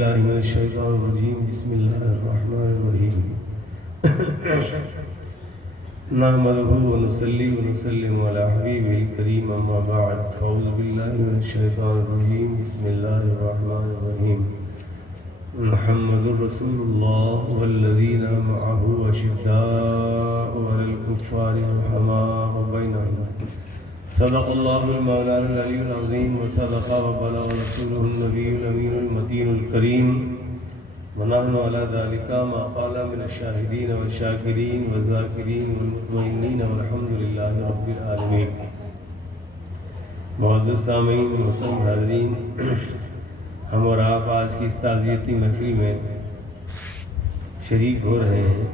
باللہ من الشیطان الرجیم بسم اللہ الرحمن الرحیم نحمدہ ونصلی ونسلم علی حبیبہ الکریم اما بعد فاعوذ باللہ من الشیطان الرجیم بسم اللہ الرحمن الرحیم محمد رسول اللہ والذین معہ اشداء علی الکفار رحماء بینہم صدق اللہ المولانا العلی العظیم وصدق وبلغ رسوله النبی الامین المتین الکریم ونحن علی ذلک ما قال من الشاہدین والشاکرین والذاکرین والمطمئنین والحمد للہ رب العالمین۔ معزز سامعین، محترم حاضرین، ہم اور آپ آج کی اس تعزیتی محفل میں شریک ہو رہے ہیں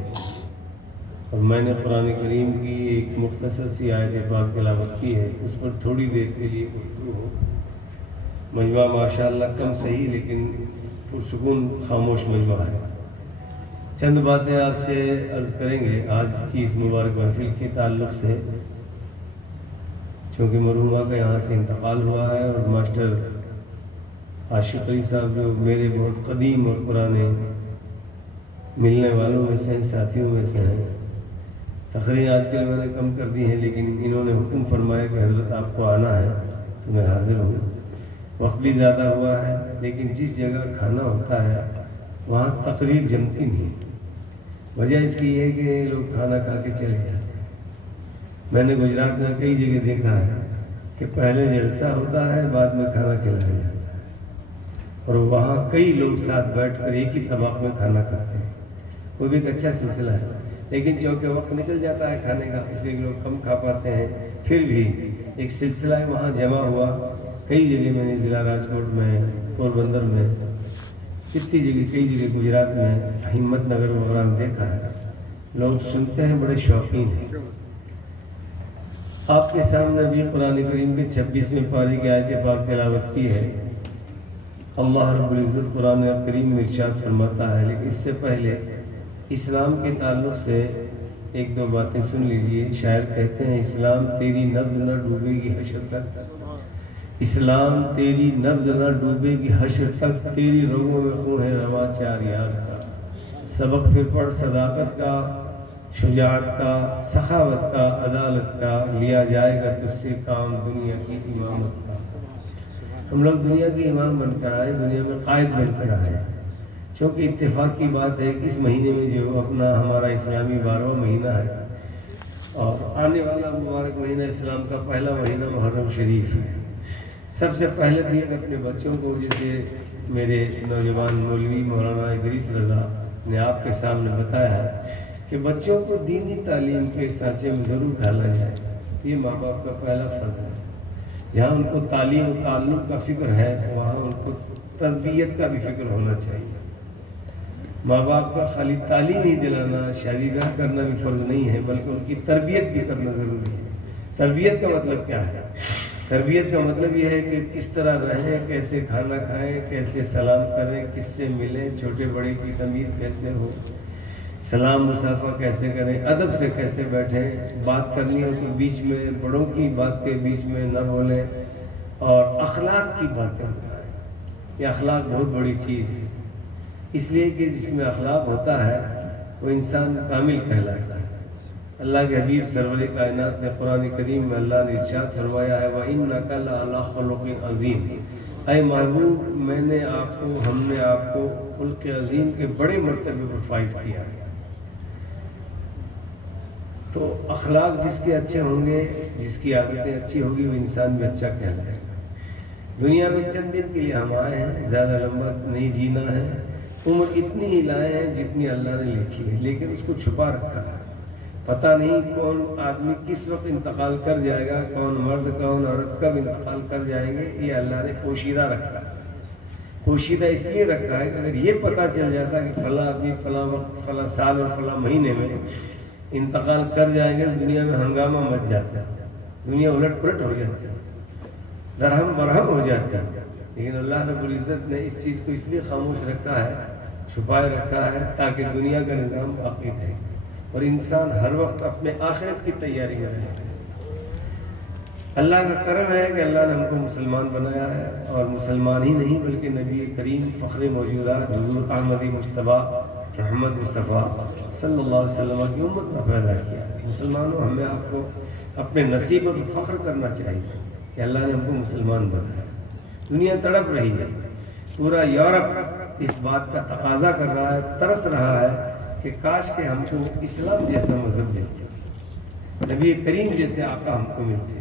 اور میں نے قرآن کریم کی ایک مختصر سی آیت پاک تلاوت کی ہے، اس پر تھوڑی دیر کے لیے گفتگو ہو۔ مجمع ماشاءاللہ کم صحیح لیکن پرسکون خاموش مجمع ہے۔ چند باتیں آپ سے عرض کریں گے آج کی اس مبارک محفل کے تعلق سے، چونکہ مرحومہ کا یہاں سے انتقال ہوا ہے اور ماسٹر عاشق علی صاحب جو میرے بہت قدیم اور پرانے ملنے والوں میں سے، ساتھیوں میں سے ہیں، تقریر آج کل میں نے کم کر دی ہے لیکن انہوں نے حکم فرمایا کہ حضرت آپ کو آنا ہے تو میں حاضر ہوں۔ وقت بھی زیادہ ہوا ہے لیکن جس جگہ کھانا ہوتا ہے وہاں تقریر جمتی نہیں۔ وجہ اس کی یہ ہے کہ لوگ کھانا کھا کے چلے جاتے ہیں۔ میں نے گجرات میں کئی جگہ دیکھا ہے کہ پہلے جلسہ ہوتا ہے، بعد میں کھانا کھلایا جاتا ہے اور وہاں کئی لوگ ساتھ بیٹھ کر ایک ہی طبق میں کھانا کھاتے ہیں۔ وہ بھی ایک اچھا سلسلہ ہے، لیکن چونکہ وقت نکل جاتا ہے کھانے کا، اس لیے لوگ کم کھا پاتے ہیں۔ پھر بھی ایک سلسلہ وہاں جمع ہوا، کئی جگہ میں نے ضلع راجکوٹ میں، پوربندر میں، کتنی جگہ، کئی جگہ گجرات میں، ہمت نگر وغیرہ میں دیکھا ہے، لوگ سنتے ہیں، بڑے شوقین ہیں۔ آپ کے سامنے بھی قرآن کریم کے 26ویں پارے کی آیت پاک تلاوت کی ہے۔ اللہ رب العزت قرآن کریم میں ارشاد فرماتا ہے، لیکن اس سے پہلے اسلام کے تعلق سے ایک دو باتیں سن لیجئے۔ شاعر کہتے ہیں، اسلام تیری نبض نہ ڈوبے گی حشر تک، اسلام تیری نبض نہ ڈوبے گی حشر تک، تیری رگوں میں خون ہے رواں چار یار کا۔ سبق پھر پڑھ صداقت کا، شجاعت کا، سخاوت کا، عدالت کا، لیا جائے گا تجھ سے کام دنیا کی امامت کا۔ ہم لوگ دنیا کی امام بن کر آئے، دنیا میں قائد بن کر آئے، چونکہ اتفاق کی بات ہے کہ اس مہینے میں جو اپنا ہمارا اسلامی 12واں مہینہ ہے اور آنے والا مبارک مہینہ اسلام کا پہلا مہینہ محرم شریف ہے۔ سب سے پہلے تو یہ اپنے بچوں کو، جیسے میرے نوجوان مولوی مولانا ادریس رضا نے آپ کے سامنے بتایا ہے کہ بچوں کو دینی تعلیم کے سانچے میں ضرور ڈالا جائے۔ یہ ماں باپ کا پہلا فرض ہے۔ جہاں ان کو تعلیم و تعلق کا فکر ہے وہاں ان کو تربیت کا بھی فکر ہونا چاہیے۔ ماں باپ کا خالی تعلیم ہی دلانا، شادی بیاہ کرنا بھی فرض نہیں ہے، بلکہ ان کی تربیت بھی کرنا ضروری ہے۔ تربیت کا مطلب کیا ہے؟ تربیت کا مطلب یہ ہے کہ کس طرح رہیں، کیسے کھانا کھائیں، کیسے سلام کریں، کس سے ملیں، چھوٹے بڑے کی تمیز کیسے ہو، سلام مصافحہ کیسے کریں، ادب سے کیسے بیٹھیں، بات کرنی ہو تو بیچ میں بڑوں کی بات کے بیچ میں نہ بولیں، اور اخلاق کی باتیں بتائیں۔ یہ اخلاق بہت بڑی چیز ہے، اس لیے کہ جس میں اخلاق ہوتا ہے وہ انسان کامل کہلاتا ہے۔ اللہ کے حبیب سرور کائنات نے قرآن کریم میں اللہ نے ارشاد فرمایا ہے، وَإِنَّكَ لَعَلَىٰ خُلُقٍ عَظِيمٍ، اے محبوب میں نے آپ کو، ہم نے آپ کو خلق عظیم کے بڑے مرتبے پر فائز کیا ہے۔ تو اخلاق جس کے اچھے ہوں گے، جس کی عادتیں اچھی ہوگی، وہ انسان بھی اچھا کہلائے گا۔ دنیا میں چند دن کے لیے ہم آئے ہیں، زیادہ لمبا نہیں جینا ہے، عمر اتنی ہی لائے ہیں جتنی اللہ نے لکھی ہے، لیکن اس کو چھپا رکھا ہے۔ پتہ نہیں کون آدمی کس وقت انتقال کر جائے گا، کون مرد کون عورت کب انتقال کر جائیں گے، یہ اللہ نے پوشیدہ رکھا ہے۔ پوشیدہ اس لیے رکھا ہے کہ اگر یہ پتہ چل جاتا کہ فلاں آدمی فلاں وقت، فلاں سال اور فلاں مہینے میں انتقال کر جائیں گے تو دنیا میں ہنگامہ مچ جاتا ہے، دنیا الٹ پلٹ ہو جاتی ہے، درہم برہم ہو جاتی ہے۔ لیکن اللہ رب العزت نے اس چیز کو اس لیے خاموش رکھا ہے، چھپائے رکھا ہے، تاکہ دنیا کا نظام باقی رہے اور انسان ہر وقت اپنے آخرت کی تیاری میں رہے۔ اللہ کا کرم ہے کہ اللہ نے ہم کو مسلمان بنایا ہے، اور مسلمان ہی نہیں بلکہ نبی کریم فخر موجودات حضور احمد مصطفیٰ محمد مصطفیٰ صلی اللہ علیہ وسلم کی امت میں پیدا کیا ہے۔ مسلمانوں، ہمیں آپ کو اپنے نصیب پر فخر کرنا چاہیے کہ اللہ نے ہم کو مسلمان بنایا۔ دنیا تڑپ رہی ہے، پورا یورپ اس بات کا تقاضا کر رہا ہے، ترس رہا ہے کہ کاش کہ ہم کو اسلام جیسا مذہب ملتے، نبی کریم جیسے آقا ہم کو ملتے،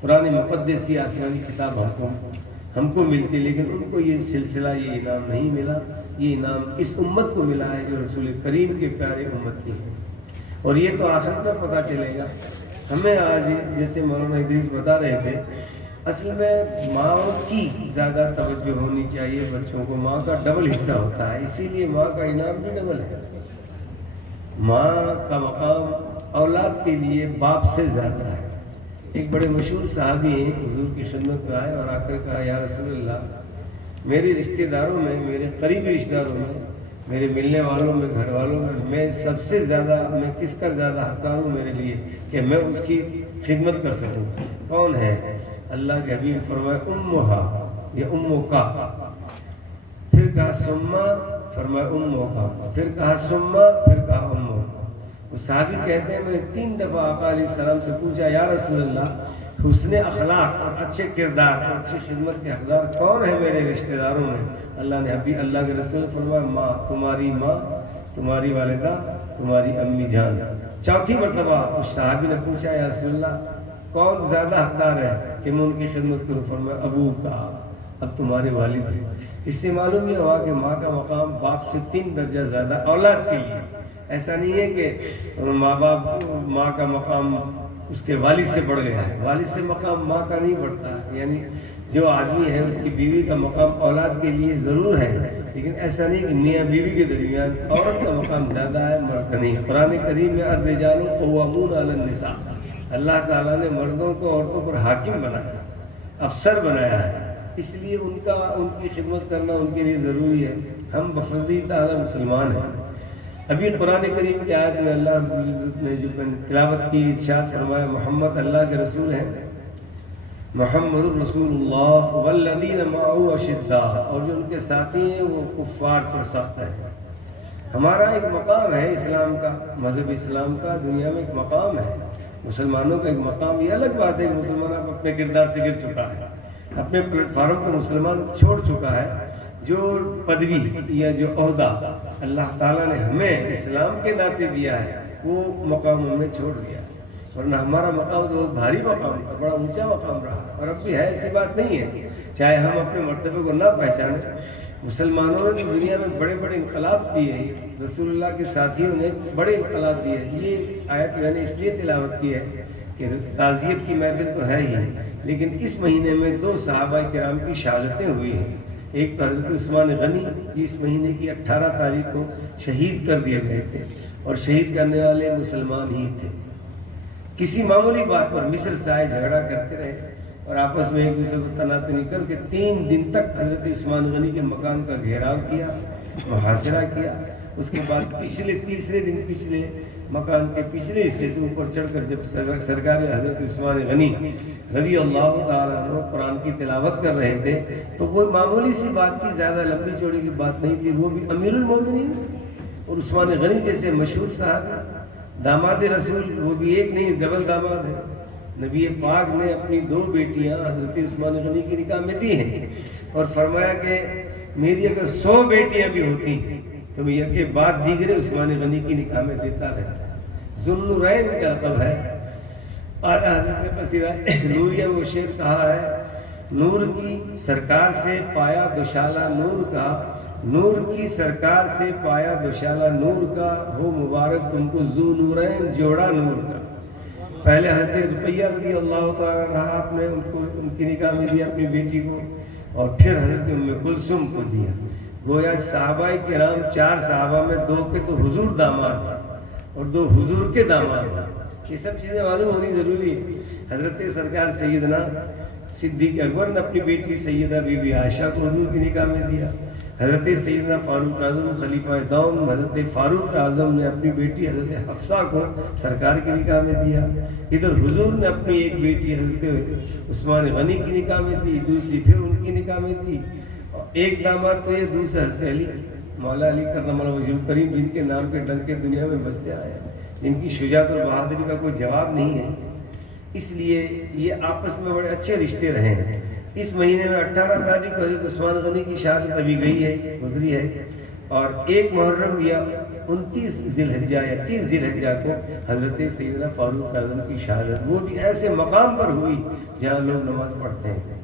قرآن مقدس یا آسمانی کتاب ہم کو ملتی، لیکن ان کو یہ سلسلہ، یہ انعام نہیں ملا۔ یہ انعام اس امت کو ملا ہے جو رسول کریم کے پیارے امت کی ہے، اور یہ تو آخرت میں پتہ چلے گا۔ ہمیں آج جیسے مولانا ادریس بتا رہے تھے، اصل میں ماں کی زیادہ توجہ ہونی چاہیے بچوں کو، ماں کا ڈبل حصہ ہوتا ہے، اسی لیے ماں کا انعام بھی ڈبل ہے۔ ماں کا مقام اولاد کے لیے باپ سے زیادہ ہے۔ ایک بڑے مشہور صحابی ہیں، حضور کی خدمت میں آئے اور آ کر کہا، یا رسول اللہ، میرے رشتہ داروں میں، میرے قریبی رشتہ داروں میں، میرے ملنے والوں میں، گھر والوں میں سب سے زیادہ میں کس کا زیادہ حقدار ہوں میرے لیے کہ میں اس کی خدمت کر سکوں؟ کون ہے؟ اللہ کے حبیب فرمائے امہا یا امو کا، پھر کہا سما، فرمایا امو کا، پھر کہا سما، پھر کہا امو کا۔ وہ صحابی کہتے ہیں میں نے 3 دفعہ آقا علیہ السلام سے پوچھا، یا رسول اللہ، حسن اخلاق اور اچھے کردار اور اچھی خدمت کے حقدار کون ہے میرے رشتہ داروں میں؟ اللہ نے ابھی اللہ کے رسول نے فرمایا ماں، تمہاری والدہ، تمہاری امی جان۔ 4تھی مرتبہ اس صحابی نے پوچھا، یا رسول اللہ، کون زیادہ حقدار ہے کہ میں ان کی خدمت کروں؟ فرمایا ابو کا، اب تمہارے والد ہیں۔ اس سے معلوم یہ ہوا کہ ماں کا مقام باپ سے 3 درجہ زیادہ اولاد کے لیے۔ ایسا نہیں ہے کہ ماں کا مقام اس کے والد سے بڑھ گیا ہے، والد سے مقام ماں کا نہیں بڑھتا، یعنی جو آدمی ہے اس کی بیوی کا مقام اولاد کے لیے ضرور ہے، لیکن ایسا نہیں کہ میاں بیوی کے درمیان عورت کا مقام زیادہ ہے، مرد نہیں۔ قرآن کریم میں الرجال قوامون علی النساء، اللہ تعالیٰ نے مردوں کو عورتوں پر حاکم بنایا، افسر بنایا ہے، اس لیے ان کی خدمت کرنا ان کے لیے ضروری ہے۔ ہم بفضل تعالیٰ مسلمان ہیں۔ ابھی قرآن کریم کی آیت میں اللہ رب العزت نے جو تلاوت کی، ارشاد فرمایا محمد اللہ کے رسول ہیں، محمد الرسول اللہ والذین معه اشداء، اور جو ان کے ساتھی ہیں وہ کفار پر سخت ہیں۔ ہمارا ایک مقام ہے اسلام کا، مذہب اسلام کا دنیا میں ایک مقام ہے، مسلمانوں کا ایک مقام۔ یہ الگ بات ہے کہ مسلمان اب اپنے کردار سے گر چکا ہے، اپنے پلیٹ فارم کو مسلمان چھوڑ چکا ہے۔ جو پدوی یا جو عہدہ اللہ تعالیٰ نے ہمیں اسلام کے ناطے دیا ہے وہ مقام ہم نے چھوڑ دیا، ورنہ ہمارا مقام تو بہت بھاری مقام تھا، بڑا اونچا مقام رہا، اور اب بھی ہے، ایسی بات نہیں ہے چاہے ہم اپنے مرتبے کو نہ پہچانیں۔ مسلمانوں نے دنیا میں بڑے بڑے انقلاب دیے ہیں، رسول اللہ کے ساتھیوں نے بڑے انقلاب دیے ہیں۔ یہ آیت میں نے اس لیے تلاوت کی ہے کہ تعزیت کی محفل تو ہے ہی، لیکن اس مہینے میں 2 صحابہ کرام کی شہادتیں ہوئی ہیں۔ ایک تو حضرت عثمان غنی اس مہینے کی 18 تاریخ کو شہید کر دیے گئے تھے، اور شہید کرنے والے مسلمان ہی تھے۔ کسی معمولی بات پر مصر سے آئے، جھگڑا کرتے رہے اور آپس میں ایک دوسرے کو تناطنی کر کے 3 دن تک حضرت عثمان غنی کے مکان کا گھیراؤ کیا، محاصرہ کیا۔ اس کے بعد تیسرے دن پچھلے مکان کے پچھلے حصے سے اوپر چڑھ کر جب سرکار حضرت عثمان غنی رضی اللہ تعالیٰ عنہ قرآن کی تلاوت کر رہے تھے تو وہ معمولی سی بات تھی، زیادہ لمبی چوڑی کی بات نہیں تھی، وہ بھی امیر المومنین اور عثمان غنی جیسے مشہور صاحب، داماد رسول، وہ بھی ایک نہیں ڈبل داماد ہے۔ نبی پاک نے اپنی 2 بیٹیاں حضرت عثمان غنی کی نکاح میں دی ہیں، اور فرمایا کہ میری اگر 100 بیٹیاں بھی ہوتی تو میں یک کے بعد دیگرے عثمان غنی کی نکاح میں دیتا رہتا۔ ذوالنورین کا لقب ہے۔ اعلیٰ حضرت قصیدہ نوریہ میں وہ شعر کہا ہے، نور کی سرکار سے پایا دوشالہ نور کا، نور کی سرکار سے پایا دوشالہ نور کا، ہو مبارک تم کو ذو نورین جوڑا نور کا۔ پہلے حضرت رقیہ رضی اللہ تعالیٰ عنہ آپ نے ان کی نکاح میں دیا اپنی بیٹی کو، اور پھر حضرت ام کلثوم کو دیا۔ گویا صحابہ کرام 4 صحابہ میں 2 کے تو حضور داماد ہیں اور 2 حضور کے داماد ہیں۔ یہ سب چیزیں معلوم ہونی ضروری ہے۔ حضرت سرکار سیدنا صدیق اکبر نے اپنی بیٹی سیدہ بی بی عائشہ کو حضور کی نکاح میں دیا، حضرت سیدنا فاروق اعظم خلیفہ دوم حضرت فاروق اعظم نے اپنی بیٹی حضرت حفصہ کو سرکار کی نکاح میں دیا. ادھر حضور نے اپنی ایک بیٹی حضرت عثمان غنی کی نکاح میں دی, دوسری پھر ان کی نکاح میں دی. ایک داماد تو یہ دوسرا حضرت علی مولا علی کرم اللہ وجہ الکریم, جن کے نام کے ڈنکے دنیا میں بجتے آئے, جن کی شجاعت اور بہادری کا کوئی جواب نہیں ہے. اس لیے یہ آپس میں بڑے اچھے رشتے رہے ہیں. اس مہینے میں 18 تاریخ کو حضرت عثمان غنی کی شہادت ابھی گئی ہے, گزری ہے, اور 1 محرم یا 29 ذی الحجہ یا 30 ذی الحجہ کو حضرت سیدنا فاروق اعظم کی شہادت, وہ بھی ایسے مقام پر ہوئی جہاں لوگ نماز پڑھتے ہیں.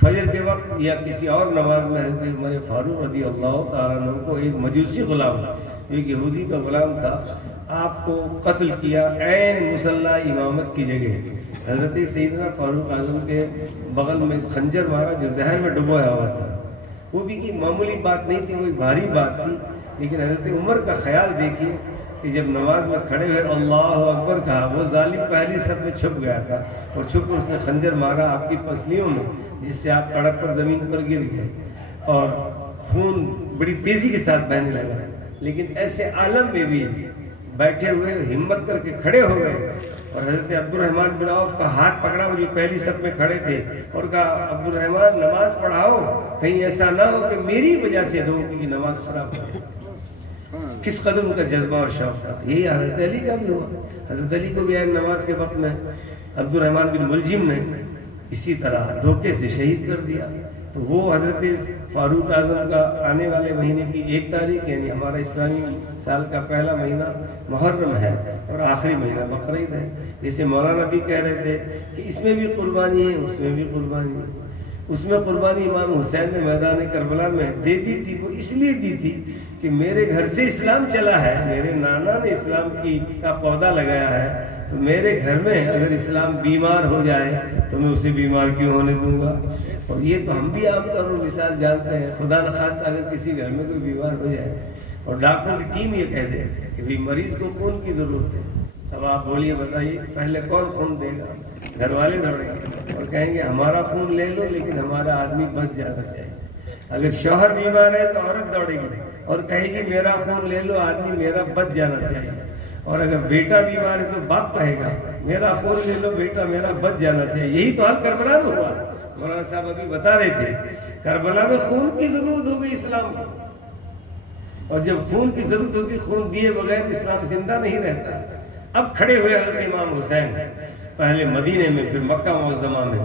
فجر کے وقت یا کسی اور نماز میں حضرت عمر فاروق رضی اللہ تعالیٰ عنہ کو ایک مجوسی غلام, ایک یہودی کا غلام تھا, آپ کو قتل کیا عین مصلی امامت کی جگہ. حضرت سیدنا فاروق اعظم کے بغل میں خنجر مارا جو زہر میں ڈبویا ہوا تھا. وہ بھی کہ معمولی بات نہیں تھی, وہ ایک بھاری بات تھی. لیکن حضرت عمر کا خیال دیکھیے کہ جب نماز میں کھڑے ہوئے اللہ اکبر کہا, وہ ظالم پہلی صف میں چھپ گیا تھا اور چھپ کر اس نے خنجر مارا آپ کی پسلیوں میں, جس سے آپ کڑک پر زمین پر گر گئے اور خون بڑی تیزی کے ساتھ بہنے لگا. لیکن ایسے عالم میں بھی بیٹھے ہوئے ہمت کر کے کھڑے ہو گئے اور حضرت عبد الرحمن بن عوف کا ہاتھ پکڑا, وہ جو پہلی صف میں کھڑے تھے, اور کہا عبد الرحمن نماز پڑھاؤ, کہیں ایسا نہ ہو کہ میری وجہ سے لوگوں کی نماز خراب ہو. کس قدر ان کا جذبہ اور شوق تھا. یہی حضرت علی کا بھی ہوا. حضرت علی کو بھی نماز کے وقت میں عبد الرحمن بن ملجم نے اسی طرح دھوکے سے شہید کر دیا. تو وہ حضرت فاروق اعظم کا آنے والے مہینے کی 1 تاریخ یعنی ہمارا اسلامی سال کا پہلا مہینہ محرم ہے اور آخری مہینہ بقرعید ہے. جیسے مولانا بھی کہہ رہے تھے کہ اس میں بھی قربانی ہے, اس میں بھی قربانی ہے. اس میں قربانی امام حسین نے میدان کربلا میں دے دی تھی. وہ اس لیے دی تھی کہ میرے گھر سے اسلام چلا ہے, میرے نانا نے اسلام کا پودا لگایا ہے, تو میرے گھر میں اگر اسلام بیمار ہو جائے تو میں اسے بیمار کیوں ہونے دوں گا. اور یہ تو ہم بھی عام طور پر مثال جانتے ہیں, خدا نخواستہ اگر کسی گھر میں کوئی بیمار ہو جائے اور ڈاکٹر کی ٹیم یہ کہہ دے کہ بھی مریض کو خون کی ضرورت ہے, اب آپ بولیے بتائیے پہلے کون خون دے گا؟ گھر والے دوڑیں گے اور کہیں گے ہمارا خون لے لو لیکن ہمارا آدمی بچ جانا چاہیے. اگر شوہر بیمار ہے تو عورت دوڑے گی اور کہے گی میرا خون لے لو, آدمی میرا بچ جانا چاہیے. اور اگر بیٹا بیمار ہے تو باپ کہے گا میرا خون لے لو, بیٹا میرا بچ جانا چاہیے. یہی تو حال کربلا میں ہوا. مولانا صاحب ابھی بتا رہے تھے کربلا میں خون کی ضرورت ہو گئی اسلام کو, اور جب خون کی ضرورت ہوتی خون دیے بغیر اسلام زندہ نہیں رہتا. اب کھڑے ہوئے حضرت امام حسین پہلے مدینے میں, پھر مکہ معظمہ میں,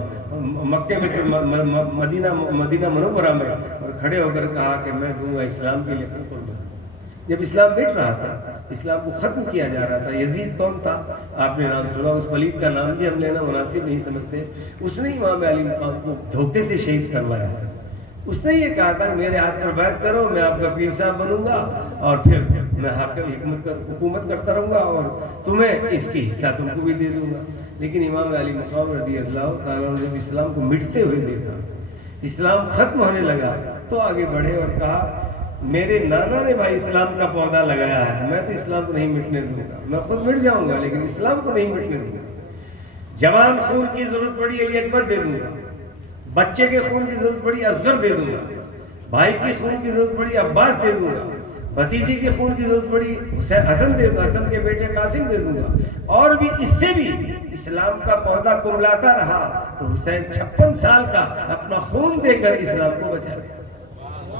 مکے میں, پھر مدینہ منورہ میں, اور کھڑے ہو کر کہا کہ میں دوں گا اسلام کے لیے اپنی قربانی. جب اسلام مٹ رہا تھا, اسلام کو ختم کیا جا رہا تھا, یزید کون تھا آپ نے نام سنا, اس پلید کا نام بھی ہم لینا مناسب نہیں سمجھتے. اس نے امام علی مقام کو دھوکے سے شہید کروایا. اس نے یہ کہا تھا میرے ہاتھ پر بیعت کرو, میں آپ کا پیر صاحب بنوں گا اور پھر میں حاکم حکومت کرتا رہوں گا اور تمہیں اس کی حصہ تم کو بھی دے دوں گا. لیکن امام علی مقام رضی اللہ تعالیٰ نے جب اسلام کو مٹتے ہوئے دیکھا, اسلام ختم ہونے لگا, تو آگے بڑھے اور کہا میرے نانا نے بھائی اسلام کا پودا لگایا ہے, میں تو اسلام کو نہیں مٹنے دوں گا, میں خود مٹ جاؤں گا لیکن اسلام کو نہیں مٹنے دوں گا. جوان خون کی ضرورت پڑی علی اکبر دے دوں گا, بچے کے خون کی ضرورت پڑی اصغر دے دوں گا, بھائی کی خون کی ضرورت پڑی عباس دے دوں گا, بھتیجے کی خون کی ضرورت پڑی حسن دے دوں گا, حسن کے بیٹے قاسم دے دوں گا. اور بھی اس سے بھی اسلام کا پودا کملاتا رہا تو حسین 56 سال کا اپنا خون دے کر اسلام کو بچا لیا.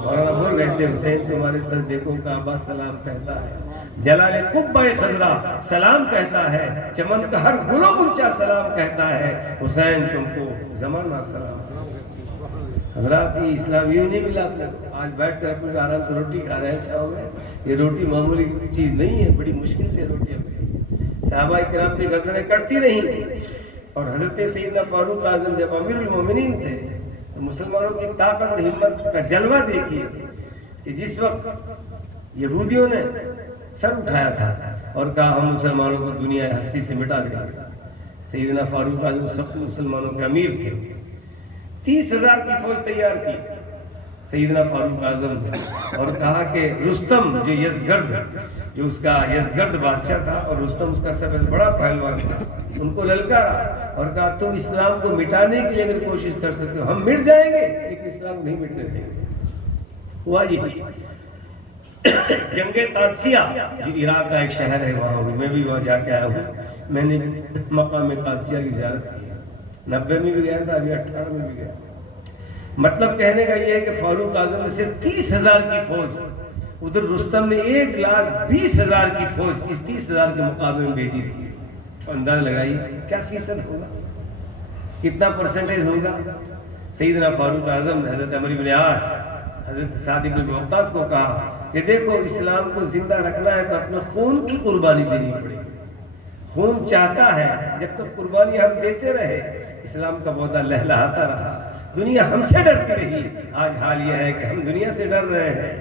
مولانا بول رہے تھے حسین تمہارے سر دیکھو کعبہ سلام کہتا ہے, جلال قبہ خضرا سلام کہتا ہے, چمن کا ہر گل و غنچہ سلام کہتا ہے, حسین تم کو زمانہ سلام. حضرات یہ اسلام یوں نہیں ملا اپنے کو. آج بیٹھ کر اپنے آرام سے روٹی کھا رہے ہیں چھاؤں میں. یہ روٹی معمولی چیز نہیں ہے, بڑی مشکل سے روٹی اپنی صحابہ کرام کی گردنیں کٹتی رہیں. اور حضرت سیدنا فاروق اعظم جب امیر المومنین تھے تو مسلمانوں کی طاقت اور ہمت کا جلوہ دیکھیے کہ جس وقت یہودیوں نے سر اٹھایا تھا اور کہا ہم مسلمانوں کو دنیا ہستی سے مٹا دیں گے, سیدنا فاروق اعظم سب مسلمانوں کے امیر تھے. 30,000 کی فوج تیار کی سیدنا فاروق اعظم نے اور کہا کہ رستم جو یزگرد, جو اس کا یزگرد بادشاہ تھا اور رستم اس کا سب سے بڑا پہلوان تھا, ان کو للکارا اور کہا تم اسلام کو مٹانے کے لیے اگر کوشش کر سکتے ہو, ہم مٹ جائیں گے لیکن اسلام نہیں مٹنے دیں گے. ہوا یہی جنگ قادسیہ جو عراق کا ایک شہر ہے وہاں ہوئی، میں بھی وہاں جا کے آیا ہوں، میں نے مقام قادسیہ کی زیارت کی ہے، 90 میں بھی گیا تھا، ابھی 18 میں بھی گیا۔ مطلب کہنے کا یہ ہے کہ فاروق اعظم نے صرف 30,000 کی فوج، ادھر رستم نے 1,20,000 کی فوج اس 30,000 کے مقابلے میں بھیجی تھی۔ انداز لگائیے کیا فیصد ہوگا، کتنا پرسنٹیج ہوگا۔ سیدنا فاروق اعظم نے حضرت عمرو بن عاص، حضرت سعد بن وقاص کو کہا کہ دیکھو اسلام کو زندہ رکھنا ہے تو اپنے خون کی قربانی دینی پڑے گی، خون چاہتا ہے، جب تک قربانی ہم دیتے رہے اسلام کا پودا لہلہاتا رہا، دنیا ہم سے ڈرتی رہی۔ آج حال یہ ہے کہ ہم دنیا سے ڈر رہے ہیں،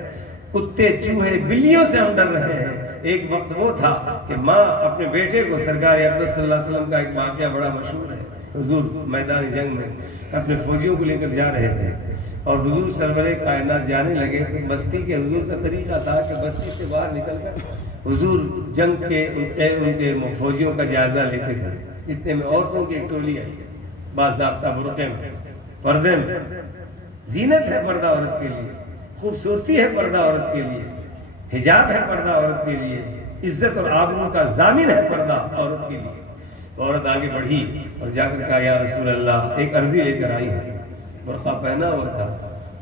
کتے چوہے بلیوں سے ہم ڈر رہے ہیں۔ ایک وقت وہ تھا کہ ماں اپنے بیٹے کو، سرکار اقدس صلی اللہ علیہ وسلم کا ایک واقعہ بڑا مشہور ہے، حضور میدان جنگ میں اپنے فوجیوں کو لے کر جا رہے تھے اور حضور سرور کائنات جانے لگے تو بستی کے حضور کا طریقہ تھا کہ بستی سے باہر نکل کر حضور جنگ کے ان کے فوجیوں کا جائزہ لیتے تھے۔ اتنے میں عورتوں کی ایک ٹولی آئی، باضابطہ برقعے میں، پردے میں۔ زینت ہے پردہ عورت کے لیے، خوبصورتی ہے پردہ عورت کے لیے، حجاب ہے پردہ عورت کے لیے، عزت اور آبرو کا ضامن ہے پردہ عورت کے لیے۔ عورت آگے بڑھی اور جا کر کہا یا رسول اللہ، ایک عرضی لے کر آئی ہوں، برقع پہنا ہوا تھا،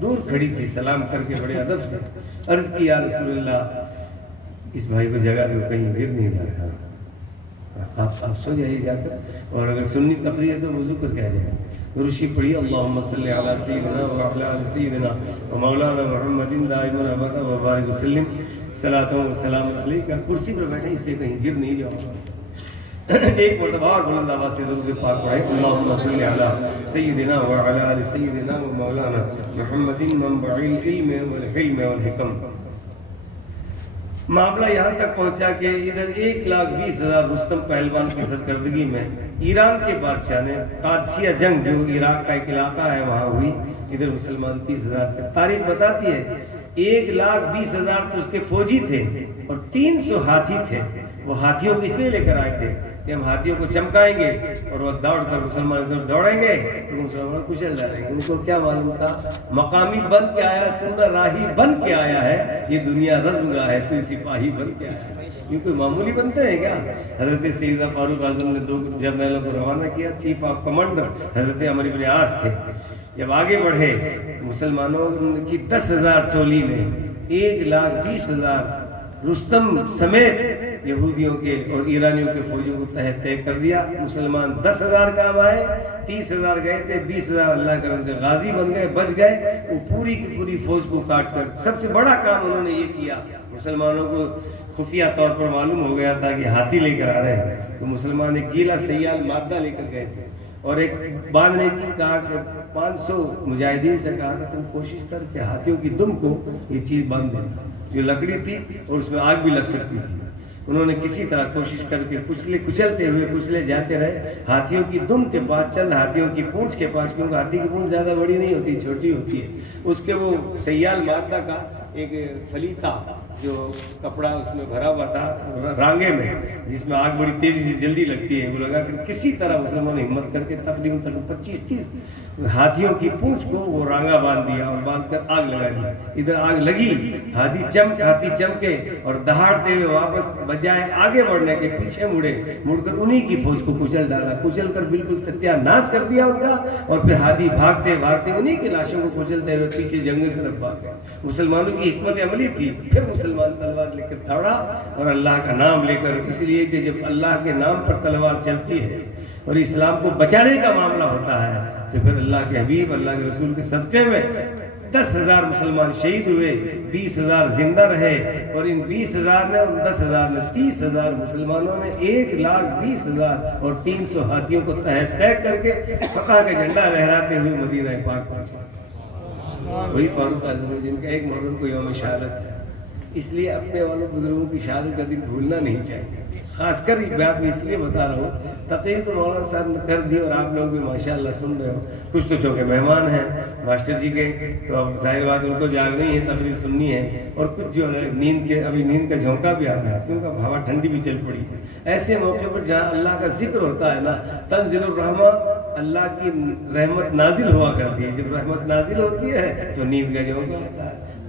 دور کھڑی تھی، سلام کر کے بڑے ادب سے عرض کی یا رسول اللہ اس بھائی کو جگہ دو، کہیں گر نہیں جاتا، آپ سو جائیے جا کر، اور اگر سنی تقریر ہے تو وضو کر کے آ جائے۔ رشی پڑھی اللہم صلی علی سیدنا و علی سیدنا و مولانا محمد دائما ابدا و بارک وسلم صلاۃ و سلام علیکہ۔ کرسی پر بیٹھے اس لیے کہیں گر نہیں جاؤ۔ ایک مرتبہ اور بلند آواز سے درود پاک پڑھیں، اللہم صلی علی سیدنا و علی سیدنا و مولانا محمد منبع العلم والحلم والحکم۔ معاملہ یہاں تک پہنچا کہ ادھر 1,20,000 رستم پہلوان کی سرکردگی میں ایران کے بادشاہ نے قادسیہ جنگ جو عراق کا ایک علاقہ ہے وہاں ہوئی، ادھر مسلمان 30,000 تھے۔ تاریخ بتاتی ہے 1,20,000 تو اس کے فوجی تھے اور 300 ہاتھی تھے۔ وہ ہاتھیوں کو اس لیے لے کر آئے تھے کہ ہم ہاتھیوں کو چمکائیں گے اور وہ دوڑ کر مسلمان ادھر دوڑیں گے تو مسلمان کچل ڈالیں گے۔ ان کو کیا معلوم تھا مقامی بن کے آیا، تو نہ راہی بن کے آیا ہے، یہ دنیا رزم گاہ ہے، تو سپاہی بن کے آیا ہے۔ یہ کوئی معمولی بنتے ہیں کیا؟ حضرت سیدنا فاروق اعظم نے 2 جرنیلوں کو روانہ کیا، چیف آف کمانڈر حضرت عمرو بن عاص تھے۔ جب آگے بڑھے مسلمانوں کی 10,000 ٹولی نے 1,20,000 رستم سمیت یہودیوں کے اور ایرانیوں کے فوجوں کو تحت طے کر دیا۔ مسلمان 10,000 کام آئے، 30,000 گئے تھے، 20,000 اللہ کرم سے غازی بن گئے، بچ گئے۔ وہ پوری کی پوری فوج کو کاٹ کر سب سے بڑا کام انہوں نے یہ کیا، مسلمانوں کو خفیہ طور پر معلوم ہو گیا تھا کہ ہاتھی لے کر آ رہے ہیں، تو مسلمان ایک گیلا سیال مادہ لے کر گئے تھے اور ایک باندھنے کی کہا کہ 500 مجاہدین سے کہا تھا تم کوشش کر کے ہاتھیوں کی دم کو یہ چیز باندھ دینا، جو لکڑی تھی اور اس میں آگ بھی لگ سکتی تھی۔ انہوں نے کسی طرح کوشش کر کے کچلتے ہوئے کچلے جاتے رہے، ہاتھیوں کی دم کے پاس، چند ہاتھیوں کی پونچھ کے پاس، کیونکہ ہاتھی کی پونچھ زیادہ بڑی نہیں ہوتی، چھوٹی ہوتی ہے، اس کے وہ سیال مادہ کا ایک فلی تھا جو کپڑا اس میں بھرا ہوا تھا رانگے میں، جس میں آگ بڑی تیزی سے جلدی لگتی ہے، وہ لگا کہ کسی طرح مسلمانوں نے ہمت کر کے تقریباً 25-30 ہاتھیوں کی پونچھ کو وہ رانگا باندھ دیا اور باندھ کر آگ لگا دی۔ ادھر آگ لگی، ہاتھی چمکے اور دہاڑتے ہوئے واپس بجائے آگے بڑھنے کے پیچھے مڑ کر انہی کی فوج کو کچل ڈالا، کچل کر بالکل ستیہ ناش کر دیا ان کا، اور پھر ہاتھی بھاگتے انہی کی لاشوں کو کچلتے ہوئے پیچھے جنگ کی طرف بھاگ گئے۔ مسلمانوں کی حکمت عملی تھی، پھر مسلمان تلوار لے کر دوڑا اور اللہ کا نام لے کر، اس لیے کہ جب اللہ کے نام پر تلوار چلتی ہے اور اسلام کو بچانے کا معاملہ ہوتا ہے تو پھر اللہ کے حبیب، اللہ کے رسول کے صدقے میں 10,000 مسلمان شہید ہوئے، 20,000 زندہ رہے، اور ان 20,000 نے اور 10,000 نے 30,000 مسلمانوں نے 1,20,000 اور 300 ہاتھیوں کو تحت طے کر کے فتح کا جھنڈا لہراتے ہوئے مدینہ پاک پہنچے۔ وہی فاروق اعظم جن کا 1 محرم کو یوم شہادت ہے، اس لیے اپنے والوں بزرگوں کی شہادت کا دن بھولنا نہیں چاہیے۔ خاص کر یہ بات میں اس لیے بتا رہا ہوں، تقریر تو مولانا صاحب نے کر دی اور آپ لوگ بھی ماشاءاللہ سن رہے ہو، کچھ تو چونکہ مہمان ہیں ماسٹر جی کے، تو اب ظاہر بات ان کو جاگنی ہے، تقریر سننی ہے، اور کچھ جو ہے ابھی نیند کا جھونکا بھی آ رہا ہے کیونکہ ہوا ٹھنڈی بھی چل پڑی ہے۔ ایسے موقع پر جہاں اللہ کا ذکر ہوتا ہے نا، تنزل الرحمہ، اللہ کی رحمت نازل ہوا کرتی ہے، جب رحمت نازل ہوتی ہے تو نیند کا جھونکا ہوتا ہے۔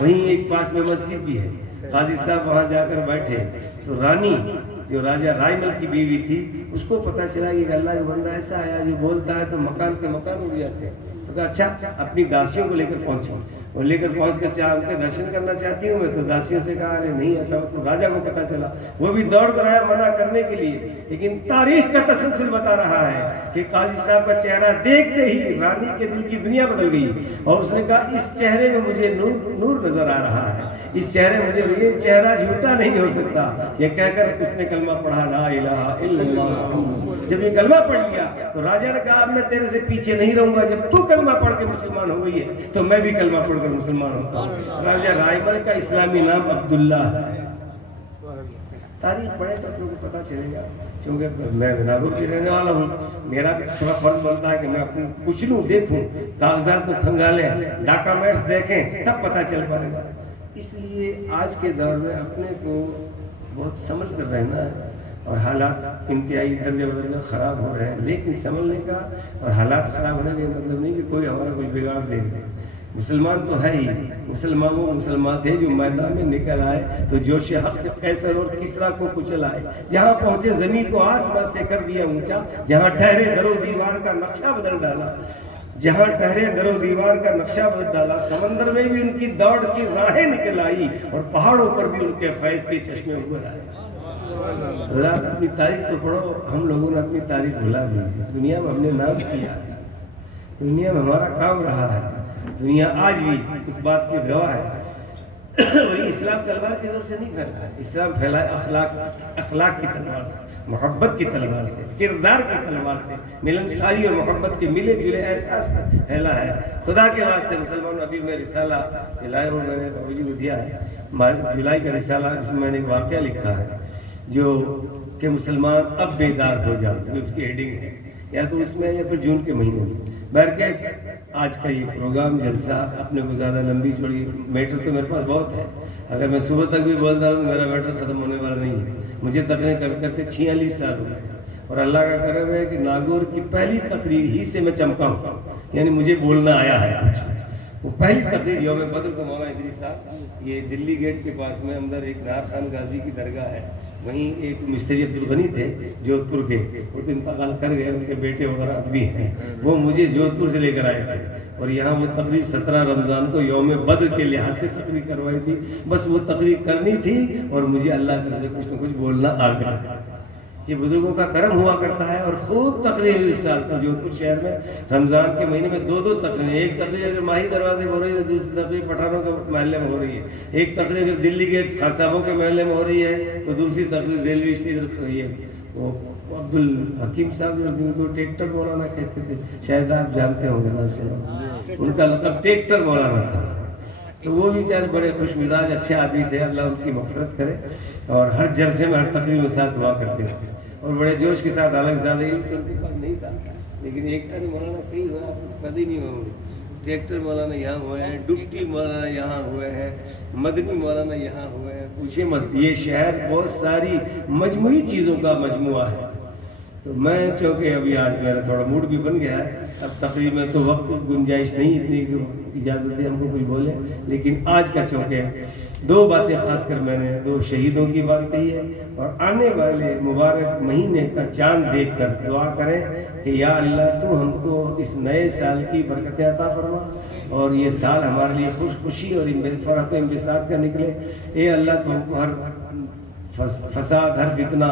وہیں ایک پاس میں مسجد بھی ہے. قاضی صاحب وہاں جا کر بیٹھے تو رانی جو راجہ رائمل کی بیوی تھی اس کو پتہ چلا کہ اللہ کا بندہ ایسا آیا جو بولتا ہے تو مکان کے مکان اڑ جاتے ہیں. تو کہا اچھا اپنی داسیوں کو لے کر پہنچی اور لے کر پہنچ کر ان کے درشن کرنا چاہتی ہوں میں. تو داسیوں سے کہا ارے نہیں ایسا. تو راجہ کو پتہ چلا, وہ بھی دوڑ کر آیا منع کرنے کے لیے. لیکن تاریخ کا تسلسل بتا رہا ہے کہ قاضی صاحب کا چہرہ دیکھتے ہی رانی کے دل کی دنیا بدل گئی اور اس نے کہا اس چہرے میں مجھے نور نظر آ رہا ہے, اس چہرے مجھے, یہ چہرہ جھوٹا نہیں ہو سکتا. یہ کہہ کر اس نے کلمہ پڑھا لا الہ الا اللہ. جب یہ کلمہ پڑھ لیا تو راجہ نے کہا اب میں تیرے سے پیچھے نہیں رہوں گا, جب تو کلمہ پڑھ کے مسلمان ہو گئی ہے تو میں بھی کلمہ پڑھ کر مسلمان ہوتا ہوں. راجہ رائمل کا اسلامی نام عبداللہ ہے. تاریخ پڑھے تو آپ لوگوں کو پتہ چلے گا. چونکہ میں ناگور کی رہنے والا ہوں, میرا بھی تھوڑا فرض بنتا ہے کہ میں اپنے کچھ لوں, دیکھوں, کاغذات کو کھنگالیں, ڈاکومنٹس دیکھیں, تب پتہ چل پائے گا. اس لیے آج کے دور میں اپنے کو بہت سنبھل کر رہنا ہے. اور حالات انتہائی درجہ بدرجہ خراب ہو رہے ہیں, لیکن سنبھلنے کا اور حالات خراب ہونے کا مطلب نہیں کہ کوئی ہمارا کوئی بگاڑ دے گا. مسلمان تو ہے ہی, مسلمان وہ مسلمان تھے جو میدان میں نکل آئے تو جوش حق سے قیصر اور کسریٰ کو کچل آئے. جہاں پہنچے زمین کو آسمان سے کر دیا اونچا, جہاں ٹھہرے در و دیوار کا نقشہ بدل ڈالا, جہاں ٹھہرے در و دیوار کا نقشہ بدل ڈالا. سمندر میں بھی ان کی دوڑ کی راہیں نکل آئی اور پہاڑوں پر بھی ان کے فیض کے چشمے ابھر آئے. حضرات اپنی تاریخ تو پڑھو. ہم لوگوں نے اپنی تاریخ بھلا دی ہے. دنیا میں ہم نے نام کیا ہے, دنیا میں ہمارا کام رہا ہے, دنیا آج بھی اس بات کی گواہ ہے. اور یہ اسلام تلوار کی زور سے نہیں پھیلا ہے, اسلام پھیلا ہے اخلاق کی تلوار سے, محبت کی تلوار سے, کردار کی تلوار سے, ملنساری اور محبت کے ملے جلے احساس سے پھیلا ہے. خدا کے واسطے مسلمان, ابھی میں رسالہ لائے ہوں, میں نے بابو کو دیا ہے, جولائی کا رسالہ, اس میں نے ایک واقعہ لکھا ہے جو کہ مسلمان اب بیدار ہو جائیں, جو اس کی ہیڈنگ ہے, یا تو اس میں یا پھر جون کے مہینے میں. بہرکیف آج کا یہ پروگرام جلسہ اپنے کو زیادہ لمبی چوڑی, میٹر تو میرے پاس بہت ہے. اگر میں صبح تک بھی بولتا رہا تو میرا میٹر ختم ہونے والا نہیں ہے. مجھے تقریر کرتے 46 سال ہو گئے اور اللہ کا کرم ہے کہ ناگور کی پہلی تقریر ہی سے میں چمکا ہوں, یعنی مجھے بولنا آیا ہے کچھ. وہ پہلی تقریر یوم بدر کو مولانا ادریس صاحب, یہ دلی گیٹ کے پاس میں اندر ایک نار خان غازی کی درگاہ ہے, وہیں ایک مستری عبدالغنی تھے جودھ پور کے, وہ تو انتقال کر گئے, ان کے بیٹے وغیرہ بھی ہیں, وہ مجھے جودھ پور سے لے کر آئے تھے اور یہاں وہ تقریر 17 رمضان کو یوم بدر کے لحاظ سے تقریر کروائی تھی. بس وہ تقریر کرنی تھی اور مجھے اللہ کی طرف سے کچھ نہ کچھ بولنا آ گیا. یہ بزرگوں کا کرم ہوا کرتا ہے. اور خوب تقریر ہوئی اس سال تو جودھ پور شہر میں رمضان کے مہینے میں 2 تقریریں, ایک تقریر اگر ماہی دروازے میں ہو رہی ہے, دوسری تقریر پٹھانوں کے محلے میں ہو رہی ہے, ایک تقریر اگر دلی گیٹ خان صاحبوں کے محلے میں ہو رہی ہے تو دوسری تقریر ریلوے اسٹیشن پر ہو رہی ہے. وہ عبدالحکیم صاحب جو جن کو ٹریکٹر مولانا کہتے تھے, شاید آپ جانتے ہوں گے نا, سنا ان کا لقب ٹریکٹر مولانا تھا. تو وہ بیچارے بڑے خوش مزاج اچھے آدمی تھے, اللہ ان کی مغفرت کرے. اور ہر جلسے میں ہر تقریر میں ساتھ دعا کرتے تھے اور بڑے جوش کے ساتھ. حالانکہ زیادہ علم تو ان کے پاس نہیں تھا, لیکن ایک تاریخ مولانا کئی ہوا, آپ کو پتہ ہی نہیں ہوں گے. ٹریکٹر مولانا یہاں ہوئے ہیں, ڈپٹی مولانا یہاں ہوئے ہیں, مدنی مولانا یہاں ہوئے ہیں, پوچھے مت. یہ شہر بہت ساری مجموعی چیزوں کا مجموعہ ہے. تو میں چونکہ ابھی آج میرا تھوڑا موڈ بھی بن گیا ہے, اب تقریب میں تو وقت گنجائش نہیں اتنی کہ اجازت دے ہم کو کچھ بولے, لیکن آج کا چونکہ 2 باتیں خاص کر میں نے 2 شہیدوں کی بات کہی ہے اور آنے والے مبارک مہینے کا چاند دیکھ کر دعا کریں کہ یا اللہ تو ہم کو اس نئے سال کی برکتیں عطا فرما اور یہ سال ہمارے لیے خوشی اور فرحت و انبساط کا نکلے. اے اللہ تو ہم کو ہر فساد, ہر فتنہ,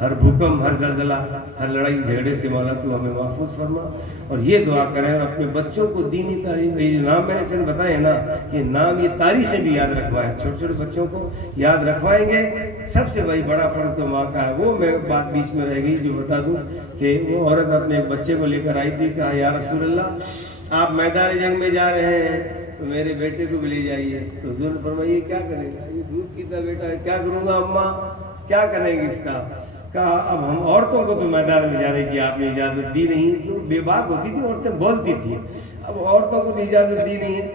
ہر بھوکم, ہر زلزلہ, ہر لڑائی جھگڑے سے مولا تو ہمیں محفوظ فرما. اور یہ دعا کریں اور اپنے بچوں کو دینی تعلیم, یہ جو نام میں نے چند بتائے ہیں نا, یہ نام, یہ تاریخیں بھی یاد رکھوائیں. چھوٹے چھوٹے بچوں کو یاد رکھوائیں گے. سب سے بھائی بڑا فرض تو ماں کا ہے. وہ میں بات بیچ میں رہ گئی جو بتا دوں کہ وہ عورت اپنے بچے کو لے کر آئی تھی, کہا یا رسول اللہ آپ میدان جنگ میں جا رہے ہیں تو میرے بیٹے کو بھی لے جائیے. تو حضور نے فرمایا یہ کیا کرے گا, یہ دودھ پیتا بیٹا ہے, کیا کروں گا اماں, کیا کریں گے اس کا. کہا اب ہم عورتوں کو تو میدان میں جانے کی آپ نے اجازت دی نہیں, تو بے باک ہوتی تھی, عورتیں بولتی تھیں, اب عورتوں کو تو اجازت دی نہیں ہے.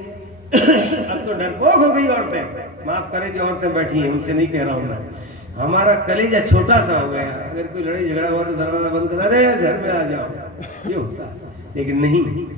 اب تو ڈرپوک ہو گئی عورتیں, معاف کریں جو عورتیں بیٹھی ہیں, ان سے نہیں کہہ رہا ہوں میں. ہمارا کلیجہ چھوٹا سا ہو گیا, اگر کوئی لڑائی جھگڑا ہوا تو دروازہ بند کر, ارے گھر میں آ جاؤ, یہ ہوتا ہے. لیکن نہیں,